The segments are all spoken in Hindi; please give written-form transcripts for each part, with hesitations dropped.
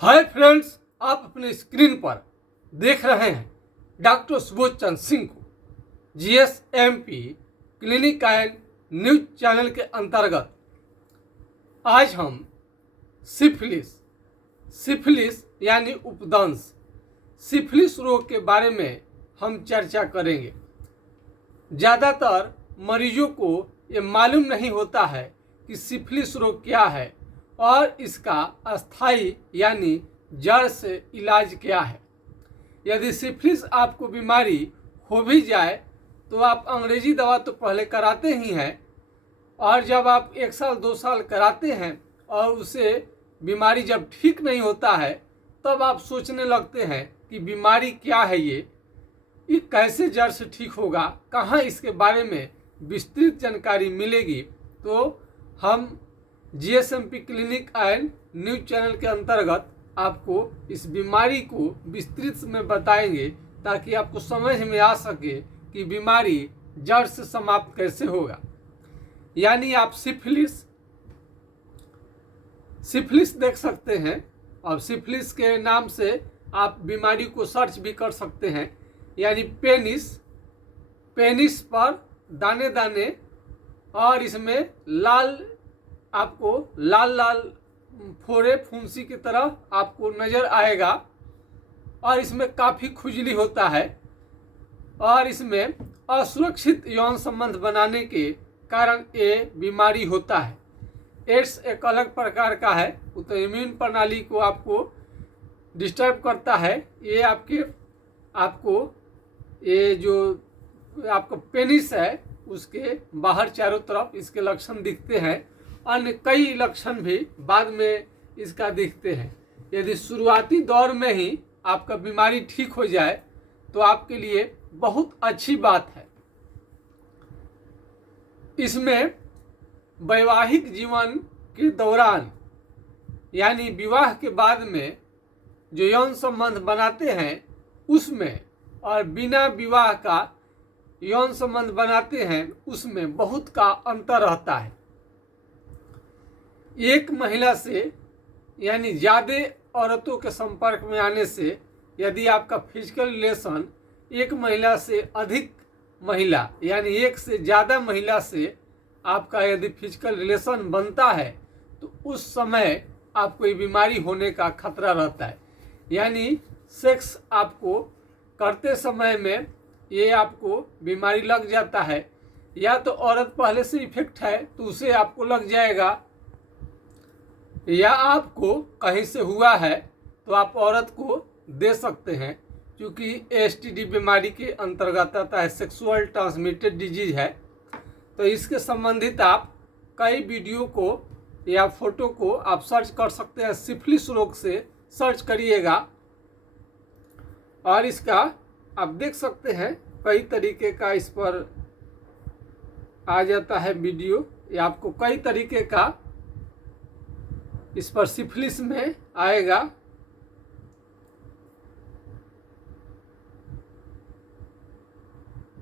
हाय फ्रेंड्स, आप अपने स्क्रीन पर देख रहे हैं डॉक्टर सुबोध चंद्र सिंह को जीएसएमपी क्लिनिक एंड न्यूज चैनल के अंतर्गत आज हम सिफिलिस यानी उपदंश सिफिलिस रोग के बारे में हम चर्चा करेंगे। ज़्यादातर मरीजों को ये मालूम नहीं होता है कि सिफिलिस रोग क्या है और इसका अस्थायी यानी जड़ से इलाज क्या है। यदि सिफिलिस आपको बीमारी हो भी जाए तो आप अंग्रेजी दवा तो पहले कराते ही हैं, और जब आप 1 साल 2 साल कराते हैं और उसे बीमारी जब ठीक नहीं होता है तब आप सोचने लगते हैं कि बीमारी क्या है, ये कैसे जड़ से ठीक होगा, कहाँ इसके बारे में विस्तृत जानकारी मिलेगी। तो हम जीएसएमपी क्लिनिक एंड न्यूज चैनल के अंतर्गत आपको इस बीमारी को विस्तृत में बताएंगे ताकि आपको समझ में आ सके कि बीमारी जड़ से समाप्त कैसे होगा। यानी आप सिफिलिस देख सकते हैं, और सिफिलिस के नाम से आप बीमारी को सर्च भी कर सकते हैं। यानी पेनिस पर दाने दाने, और इसमें आपको लाल फोड़े फुंसी की तरह आपको नज़र आएगा, और इसमें काफ़ी खुजली होता है, और इसमें असुरक्षित यौन संबंध बनाने के कारण ये बीमारी होता है। एड्स एक अलग प्रकार का है, वो तो इम्यून प्रणाली को आपको डिस्टर्ब करता है। ये आपको ये जो आपका पेनिस है उसके बाहर चारों तरफ इसके लक्षण दिखते हैं। अन्य कई लक्षण भी बाद में इसका दिखते हैं। यदि शुरुआती दौर में ही आपका बीमारी ठीक हो जाए तो आपके लिए बहुत अच्छी बात है। इसमें वैवाहिक जीवन के दौरान यानी विवाह के बाद में जो यौन संबंध बनाते हैं उसमें, और बिना विवाह का यौन संबंध बनाते हैं उसमें बहुत का अंतर रहता है। एक महिला से यानी ज़्यादा औरतों के संपर्क में आने से, यदि आपका फिजिकल रिलेशन एक महिला से अधिक महिला यानी एक से ज़्यादा महिला से आपका यदि फिजिकल रिलेशन बनता है तो उस समय आपको ये बीमारी होने का खतरा रहता है। यानी सेक्स आपको करते समय में ये आपको बीमारी लग जाता है, या तो औरत पहले से इफेक्ट है तो उसे आपको लग जाएगा, या आपको कहीं से हुआ है तो आप औरत को दे सकते हैं, क्योंकि एसटीडी बीमारी के अंतर्गत आता है, सेक्सुअल ट्रांसमिटेड डिजीज है। तो इसके संबंधित आप कई वीडियो को या फोटो को आप सर्च कर सकते हैं। सिफिलिस रोग से सर्च करिएगा और इसका आप देख सकते हैं कई तरीके का इस पर आ जाता है वीडियो, या आपको कई तरीके का इस पर सिफिलिस में आएगा।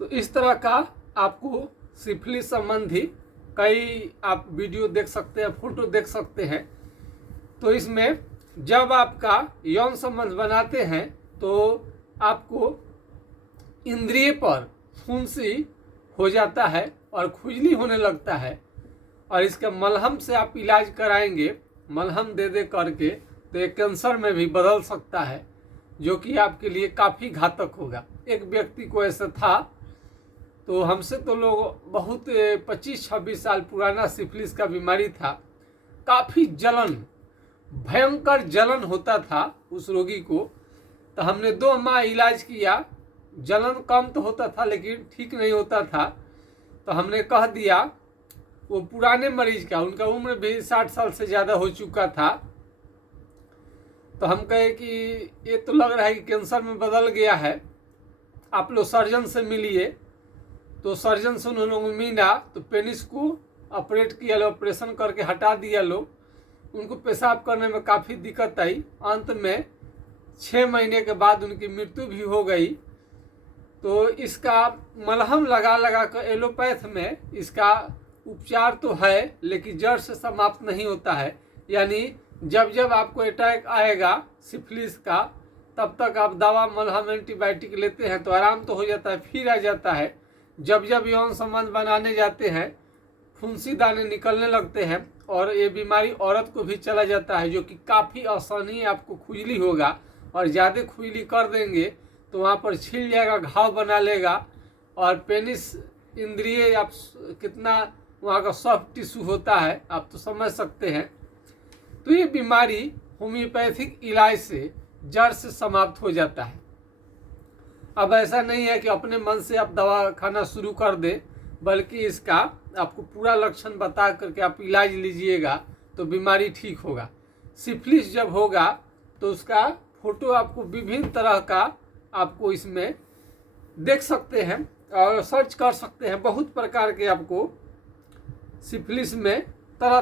तो इस तरह का आपको सिफिलिस संबंधी कई आप वीडियो देख सकते हैं, फोटो देख सकते हैं। तो इसमें जब आपका यौन संबंध बनाते हैं तो आपको इंद्रिय पर फुंसी हो जाता है और खुजली होने लगता है, और इसका मलहम से आप इलाज कराएंगे, मलहम दे करके, तो ये कैंसर में भी बदल सकता है, जो कि आपके लिए काफ़ी घातक होगा। एक व्यक्ति को ऐसा था, तो हमसे तो लोग बहुत 25-26 साल पुराना सिफिलिस का बीमारी था। काफ़ी भयंकर जलन होता था उस रोगी को। तो हमने 2 माह इलाज किया, जलन कम तो होता था लेकिन ठीक नहीं होता था। तो हमने कह दिया वो पुराने मरीज का, उनका उम्र भी 60 साल से ज़्यादा हो चुका था। तो हम कहे कि ये तो लग रहा है कि कैंसर में बदल गया है, आप लोग सर्जन से मिलिए। तो सर्जन से उन्होंने मिला तो पेनिस को ऑपरेट किया लो, ऑपरेशन करके हटा दिया लोग। उनको पेशाब करने में काफ़ी दिक्कत आई। अंत में 6 महीने के बाद उनकी मृत्यु भी हो गई। तो इसका मलहम लगा कर एलोपैथ में इसका उपचार तो है लेकिन जड़ से समाप्त नहीं होता है। यानी जब जब आपको अटैक आएगा सिफिलिस का, तब तक आप दवा मलहम एंटीबायोटिक लेते हैं तो आराम तो हो जाता है, फिर आ जाता है। जब जब यौन संबंध बनाने जाते हैं फुंसी दाने निकलने लगते हैं, और ये बीमारी औरत को भी चला जाता है, जो कि काफ़ी असहनीय आपको खुजली होगा, और ज़्यादा खुजली कर देंगे तो वहाँ पर छिल जाएगा, घाव बना लेगा, और पेनिस इंद्रिय आप कितना वहाँ का सॉफ्ट टिश्यू होता है आप तो समझ सकते हैं। तो ये बीमारी होम्योपैथिक इलाज से जड़ से समाप्त हो जाता है। अब ऐसा नहीं है कि अपने मन से आप दवा खाना शुरू कर दे, बल्कि इसका आपको पूरा लक्षण बता करके आप इलाज लीजिएगा तो बीमारी ठीक होगा। सिफिलिस जब होगा तो उसका फोटो आपको विभिन्न तरह का आपको इसमें देख सकते हैं और सर्च कर सकते हैं। बहुत प्रकार के आपको सिफिलिस में तरह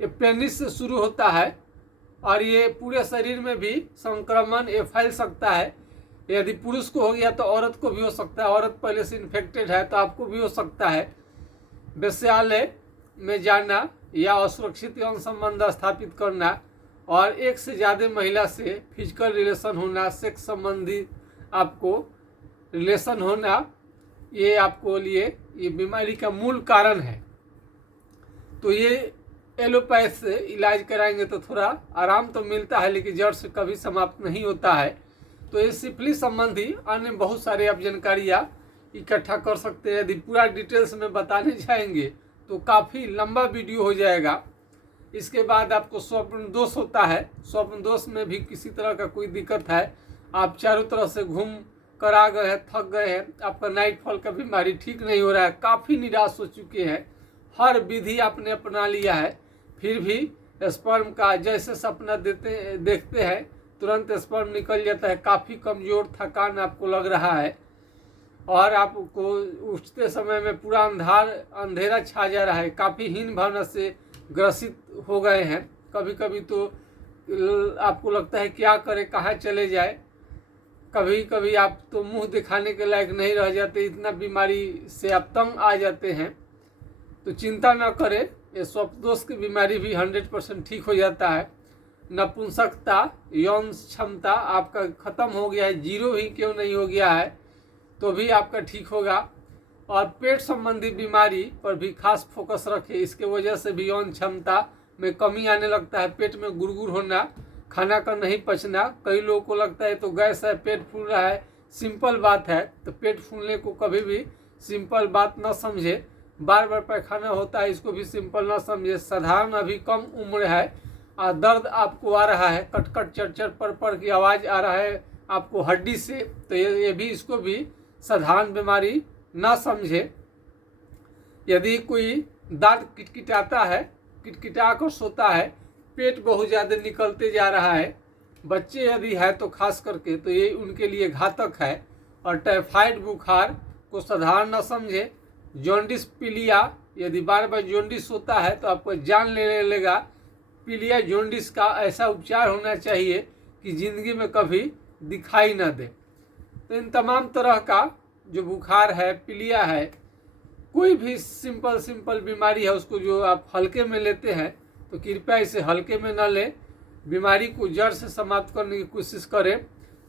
ये पेनिस से शुरू होता है, और ये पूरे शरीर में भी संक्रमण ये फैल सकता है। यदि पुरुष को हो गया तो औरत को भी हो सकता है, औरत पहले से इन्फेक्टेड है तो आपको भी हो सकता है। वेश्यालय में जाना या असुरक्षित यौन संबंध स्थापित करना, और एक से ज़्यादा महिला से फिजिकल रिलेशन होना, सेक्स संबंधी आपको रिलेशन होना, ये आपको लिए ये बीमारी का मूल कारण है। तो ये एलोपैथ से इलाज कराएंगे तो थोड़ा आराम तो मिलता है, लेकिन जड़ से कभी समाप्त नहीं होता है। तो ये सिफिलिस संबंधी अन्य बहुत सारे आप जानकारियाँ इकट्ठा कर सकते हैं। यदि पूरा डिटेल्स में बताने जाएंगे तो काफ़ी लंबा वीडियो हो जाएगा। इसके बाद आपको स्वप्न दोष होता है। स्वप्न दोष में भी किसी तरह का कोई दिक्कत है, आप चारों तरफ से घूम कर आ गए हैं, थक गए हैं, आपका नाइट फॉल का बीमारी ठीक नहीं हो रहा है, काफ़ी निराश हो चुके हैं, हर विधि आपने अपना लिया है, फिर भी स्पर्म का जैसे सपना देखते हैं तुरंत स्पर्म निकल जाता है, काफ़ी कमज़ोर थकान आपको लग रहा है, और आपको उठते समय में पूरा अंधेरा छा जा रहा है, काफ़ी हीन भावना से ग्रसित हो गए हैं। कभी कभी तो आपको लगता है क्या करें, कहाँ चले जाए, कभी कभी आप तो मुंह दिखाने के लायक नहीं रह जाते, इतना बीमारी से आप तंग आ जाते हैं। तो चिंता न करें, ये स्वप्नदोष की बीमारी भी 100% ठीक हो जाता है। नपुंसकता, यौन क्षमता आपका ख़त्म हो गया है, जीरो ही क्यों नहीं हो गया है, तो भी आपका ठीक होगा। और पेट संबंधी बीमारी पर भी खास फोकस रखें, इसके वजह से भी यौन क्षमता में कमी आने लगता है। पेट में गुड़गुड़ होना, खाना का नहीं पचना, कई लोगों को लगता है तो गैस है, पेट फूल रहा है, सिंपल बात है। तो पेट फूलने को कभी भी सिंपल बात न समझे, बार बार पैखाना होता है इसको भी सिंपल न समझे। साधारण अभी कम उम्र है, दर्द आपको आ रहा है, कटकट चरचर पर की आवाज़ आ रहा है आपको हड्डी से, तो ये भी इसको भी साधारण बीमारी ना समझे। यदि कोई दांत किटकिटाता है, किटकिटा कर सोता है, पेट बहुत ज़्यादा निकलते जा रहा है, बच्चे यदि है तो खास करके तो ये उनके लिए घातक है। और टाइफाइड बुखार को साधारण न समझे। जॉन्डिस पीलिया, यदि बार बार जॉन्डिस होता है तो आपको जान ले लेगा। पीलिया जॉन्डिस का ऐसा उपचार होना चाहिए कि ज़िंदगी में कभी दिखाई न दे। तो इन तमाम तरह का जो बुखार है, पीलिया है, कोई भी सिंपल बीमारी है, उसको जो आप हल्के में लेते हैं तो कृपया इसे हल्के में न लें, बीमारी को जड़ से समाप्त करने की कोशिश करें।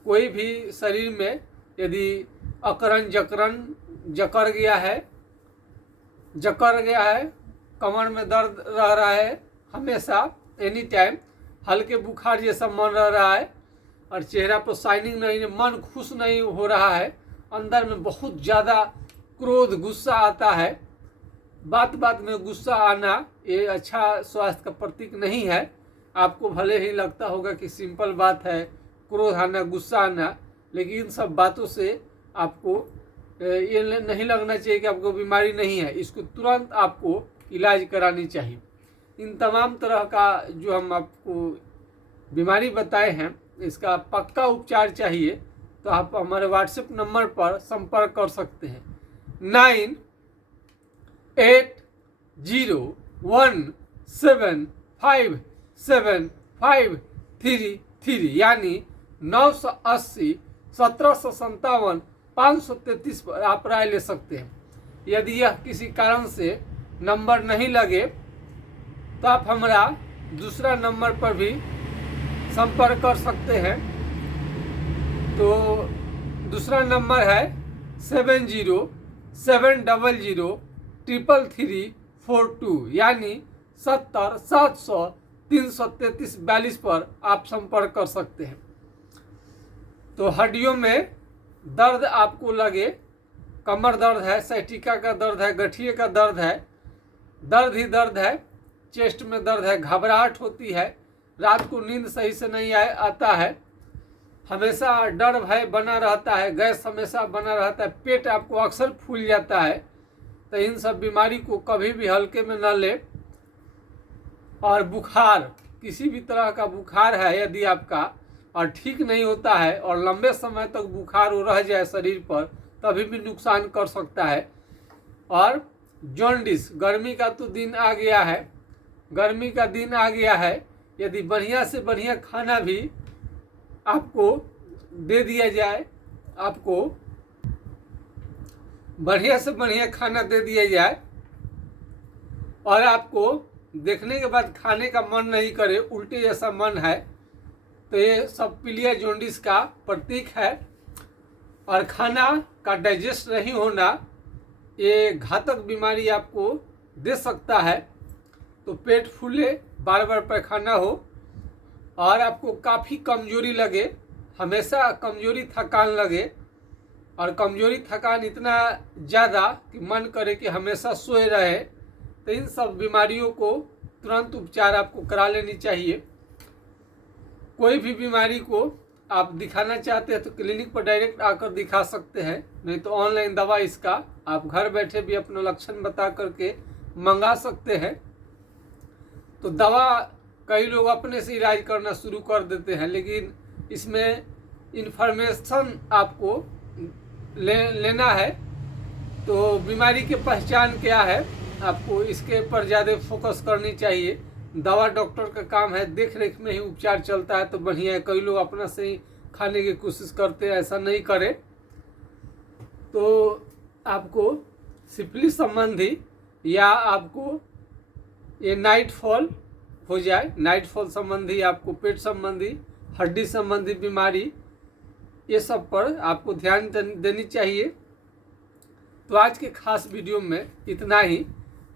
कोई भी शरीर में यदि अकरन जकड़ गया है, कमर में दर्द रह रहा है हमेशा, एनी टाइम, हल्के बुखार जैसा मन रह रहा है, और चेहरा पर शाइनिंग नहीं है, मन खुश नहीं हो रहा है, अंदर में बहुत ज़्यादा क्रोध गुस्सा आता है, बात बात में गुस्सा आना, ये अच्छा स्वास्थ्य का प्रतीक नहीं है। आपको भले ही लगता होगा कि सिंपल बात है क्रोध आना, गुस्सा आना, लेकिन इन सब बातों से आपको ये नहीं लगना चाहिए कि आपको बीमारी नहीं है, इसको तुरंत आपको इलाज करानी चाहिए। इन तमाम तरह का जो हम आपको बीमारी बताए हैं, इसका पक्का उपचार चाहिए तो आप हमारे व्हाट्सएप नंबर पर संपर्क कर सकते हैं 9801757533, यानी 980 1757 533 पर आप राय ले सकते हैं। यदि यह किसी कारण से नंबर नहीं लगे तो आप हमारा दूसरा नंबर पर भी संपर्क कर सकते हैं। तो दूसरा नंबर है 7070333342 यानी 70 700 333 42 पर आप संपर्क कर सकते हैं। तो हड्डियों में दर्द आपको लगे, कमर दर्द है, सैटिका का दर्द है, गठिए का दर्द है, दर्द ही दर्द है, चेस्ट में दर्द है, घबराहट होती है, रात को नींद सही से नहीं आता है, हमेशा डर भय बना रहता है, गैस हमेशा बना रहता है, पेट आपको अक्सर फूल जाता है, तो इन सब बीमारी को कभी भी हल्के में न ले। और बुखार, किसी भी तरह का बुखार है यदि आपका और ठीक नहीं होता है और लंबे समय तक बुखार वो रह जाए शरीर पर, तभी भी नुकसान कर सकता है। और जॉन्डिस, गर्मी का तो दिन आ गया है, गर्मी का दिन आ गया है, यदि बढ़िया से बढ़िया खाना भी आपको दे दिया जाए, आपको बढ़िया से बढ़िया खाना दे दिया जाए और आपको देखने के बाद खाने का मन नहीं करे, उल्टे जैसा मन है, तो ये सब पीलिया जॉन्डिस का प्रतीक है। और खाना का डाइजेस्ट नहीं होना ये घातक बीमारी आपको दे सकता है। तो पेट फूले, बार बार पैखाना हो और आपको काफ़ी कमजोरी लगे, हमेशा कमजोरी थकान लगे और कमजोरी थकान इतना ज़्यादा कि मन करे कि हमेशा सोए रहे, तो इन सब बीमारियों को तुरंत उपचार आपको करा लेनी चाहिए। कोई भी बीमारी को आप दिखाना चाहते हैं तो क्लिनिक पर डायरेक्ट आकर दिखा सकते हैं, नहीं तो ऑनलाइन दवा इसका आप घर बैठे भी अपना लक्षण बता करके मंगा सकते हैं। तो दवा कई लोग अपने से इलाज करना शुरू कर देते हैं, लेकिन इसमें इन्फॉर्मेशन आपको लेना है। तो बीमारी की पहचान क्या है, आपको इसके पर ज़्यादा फोकस करनी चाहिए। दवा डॉक्टर का काम है, देख रेख में ही उपचार चलता है तो बढ़िया है। कई लोग अपना से ही खाने की कोशिश करते हैं, ऐसा नहीं करें। तो आपको सिफिलिस संबंधी या आपको ये नाइट फॉल हो जाए, नाइट फॉल संबंधी, आपको पेट संबंधी, हड्डी संबंधी बीमारी, ये सब पर आपको ध्यान देनी चाहिए। तो आज के खास वीडियो में इतना ही।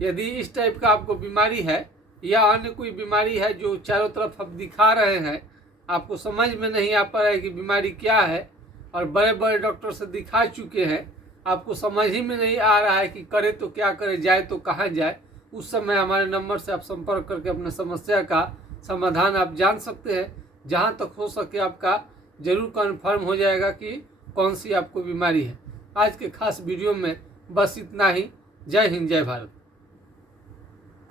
यदि इस टाइप का आपको बीमारी है या अन्य कोई बीमारी है जो चारों तरफ आप दिखा रहे हैं, आपको समझ में नहीं आ पा रहा है कि बीमारी क्या है और बड़े बड़े डॉक्टर से दिखा चुके हैं, आपको समझ ही में नहीं आ रहा है कि करे तो क्या करे, जाए तो कहाँ जाए, उस समय हमारे नंबर से आप संपर्क करके अपने समस्या का समाधान आप जान सकते हैं। जहाँ तक हो सके आपका जरूर कन्फर्म हो जाएगा कि कौन सी आपको बीमारी है। आज के खास वीडियो में बस इतना ही। जय हिंद, जय भारत।